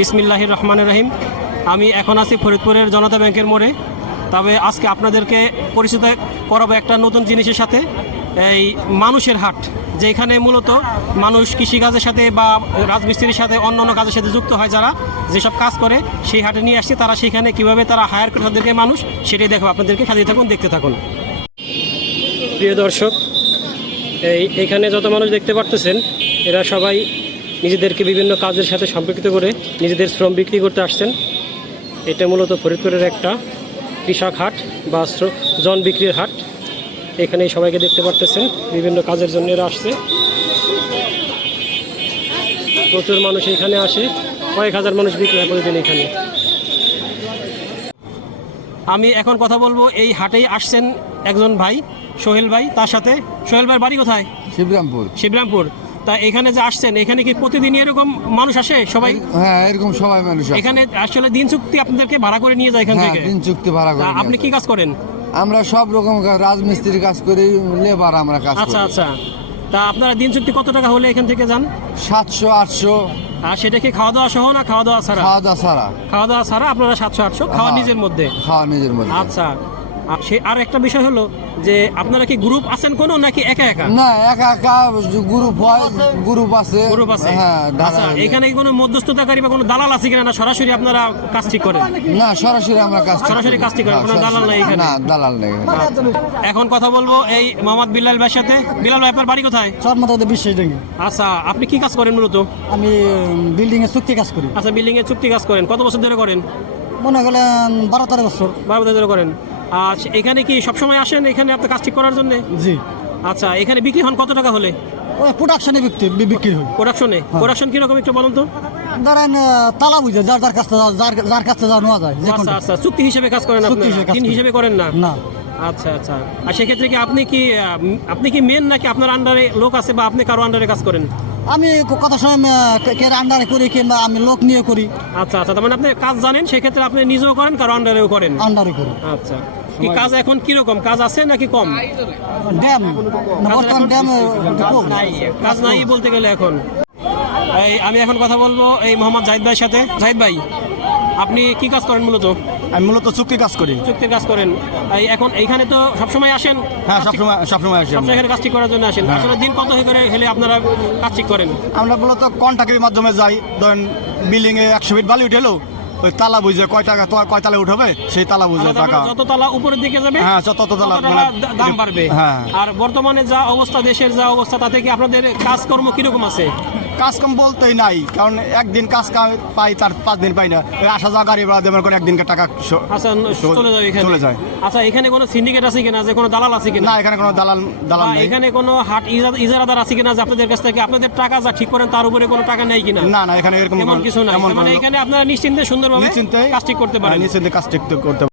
বিসমিল্লাহির রহমান রহিম। আমি এখন আছি ফরিদপুরের জনতা ব্যাংকের মোড়ে। তবে আজকে আপনাদেরকে পরিচিত করাবো একটা নতুন জিনিসের সাথে, এই মানুষের হাট, যেখানে মূলত মানুষ কৃষিকাজের সাথে বা রাজমিস্ত্রির সাথে অন্য অন্য কাজের সাথে যুক্ত হয় যারা, যেসব কাজ করে, সেই হাটে নিয়ে আসছে তারা সেখানে কীভাবে তারা হায়ার করে তাদেরকে মানুষ, সেটাই দেখো আপনাদেরকে সাজিয়ে থাকুন, দেখতে থাকুন। প্রিয় দর্শক, এই এখানে যত মানুষ দেখতে পারতেছেন, এরা সবাই নিজেদেরকে বিভিন্ন কাজের সাথে সম্পর্কিত করে নিজেদের শ্রম বিক্রি করতে আসছেন। এটা মূলত ফরিদপুরের একটা কৃষক হাট বা জন বিক্রির হাট। এখানে সবাইকে দেখতে পারতেছেন বিভিন্ন কাজের জন্য এরা আসছে। প্রচুর মানুষ এখানে আসে কয়েক হাজার মানুষ বিক্রি হয় প্রতিদিন এখানে। আমি এখন কথা বলব এই হাটেই আসছেন একজন ভাই সোহেল ভাই তার সাথে। সোহেল ভাই বাড়ি কোথায়? শিবরামপুর। শিবরামপুর। তা এখানে যে আসছেন এখানে কি প্রতিদিন এরকম মানুষ আসে? সবাই? হ্যাঁ এরকম সবাই মানুষ। এখানে আসলে দিন চুক্তি আপনাদেরকে ভাড়া করে নিয়ে যায় এখান হ্যাঁ থেকে? দিন চুক্তি ভাড়া করে আপনি কি কাজ করেন? আমরা সব রকম রাজমিস্ত্রির কাজ করি লেবার আমরা কাজ আচ্ছা করি। আচ্ছা। তা আপনারা দিন চুক্তি কত টাকা হলে এখান থেকে যান? সাতশো আটশো। আর সেটা কি খাওয়া দাওয়া সহ না খাওয়া দাওয়া ছাড়া? খাওয়া দাওয়া ছাড়া। খাওয়া দাওয়া ছাড়া আপনারা সাতশো আটশো খাওয়া হ্যাঁ। নিজের মধ্যে? খাওয়া নিজের মধ্যে। আচ্ছা। সে আর একটা বিষয় হলো যে আপনারা কি গ্রুপ আছেন কোনো নাকি একা একা? না একা একা গ্রুপ হয় গ্রুপ আছে। গ্রুপ আছে? হ্যাঁ আচ্ছা এখানে কি কোনো মধ্যস্থতাকারী বা কোনো দালাল আছে কিনা না সরাসরি আপনারা কাজ ঠিক করেন? না সরাসরি আমরা কাজ সরাসরি কাজ ঠিক করেন, কোনো দালাল নাই এখানে? না দালাল নেই এখানে। এখন কথা বলব এই মোহাম্মদ বিল্লাল ভাইয়ের সাথে। বিলাল ভাই আপনার বাড়ি কোথায়? চরমাতাতে বিশ্বাস ডেঙ্গি আচ্ছা আপনি কি কাজ করেন মূলত? আমি বিল্ডিং এর চুক্তি কাজ করি। আচ্ছা বিল্ডিং এর চুক্তি কাজ করেন। কত বছর ধরে করেন? মনে করেন বারো তেরো বছর। বারো ধরে করেন। আচ্ছা এখানে কি সবসময় আসেন এখানে আপনার কাজ ঠিক করার জন্য? জি। আচ্ছা এখানে বিক্রি হন কত টাকা হলে? প্রোডাকশনে বিক্রি বিক্রি হয়। প্রোডাকশনে প্রোডাকশন কীরকম একটু বলুন তো? ধরেন তালা বুঝে যার যার কাছে যার যার কাছে যাওয়া নেওয়া যায় আচ্ছা আচ্ছা চুক্তি হিসেবে কাজ করেন আপনি দিন হিসেবে করেন না? না। আচ্ছা আচ্ছা। আর সেক্ষেত্রে কি আপনি কি আপনি কি মেন নাকি আপনার আন্ডারে লোক আছে বা আপনি কারও আন্ডারে কাজ করেন? আমি কত সময় আহ, কে- কে আন্ডারে করি কিংবা আমি লোক নিয়ে করি। আচ্ছা আচ্ছা তার মানে আপনি কাজ জানেন সেক্ষেত্রে আপনি নিজেও করেন কারও আন্ডারেও করেন? আন্ডারে করি। আচ্ছা। কাজ এখন কীরকম? কাজ আছে নাকি কম? ড্যাম ড্যাম কাজ নাই বলতে গেলে এখন। এই আমি এখন কথা বলব এই মোহাম্মদ জাহিদ ভাইয়ের সাথে। জাহিদ ভাই আপনি কি কাজ করেন মূলত? আমি মূলত চুক্তি কাজ করি। চুক্তির কাজ করেন। এই এখন এইখানে তো সবসময় আসেন? হ্যাঁ সবসময় সবসময় আসি আমরা। এখানে কাজ ঠিক করার জন্য আসেন। আসলে দিন কত হয়ে করে হলে আপনারা কাজ ঠিক করেন? আমরা মূলত কন্ট্রাক্টের মাধ্যমে যাই। ধরেন বিল্ডিং এ একশো ফিট বালি উঠেলো ওই তালা বুঝে কয় টাকা তো কয় তালা উঠবে? সেই তালা বুঝে টাকা। যত তালা উপরের দিকে যাবে হ্যাঁ, যত তালা মানে- দা- দাম বাড়বে। হ্যাঁ। আর বর্তমানে যা অবস্থা দেশের যা অবস্থা তাতে কি আপনাদের কাজকর্ম কীরকম আছে? কাজ কম বলতেই নাই কারণ একদিন কাজ কা- পাই তার পাঁচ দিন পাই না। আসা যাওয়া গাড়ি ভাড়া করেন একদিনকার টাকা আচ্ছা চলে- যাবে এখানে। চলে যায়। আচ্ছা এখানে কোনো সিন্ডিকেট আছে কিনা? যে কোনো দালাল আছে কিনা? না এখানে কোনো দালাল দালাল নেই। এখানে কোনো হাট ইজা- ইজারাদার আছে কিনা যে আপনাদের কাছ থেকে আপনাদের টাকা যা ঠিক করেন তার উপরে কোনো টাকা নেই কিনা? না না এখানে এরকম কিছু নাই। মানে এখানে আপনারা নিশ্চিন্তে সুন্দরভাবে নিশ্চিন্তে কাজ ঠিক করতে পারেন। হ্যাঁ, নিশ্চিন্তে কাজ ঠিক করতে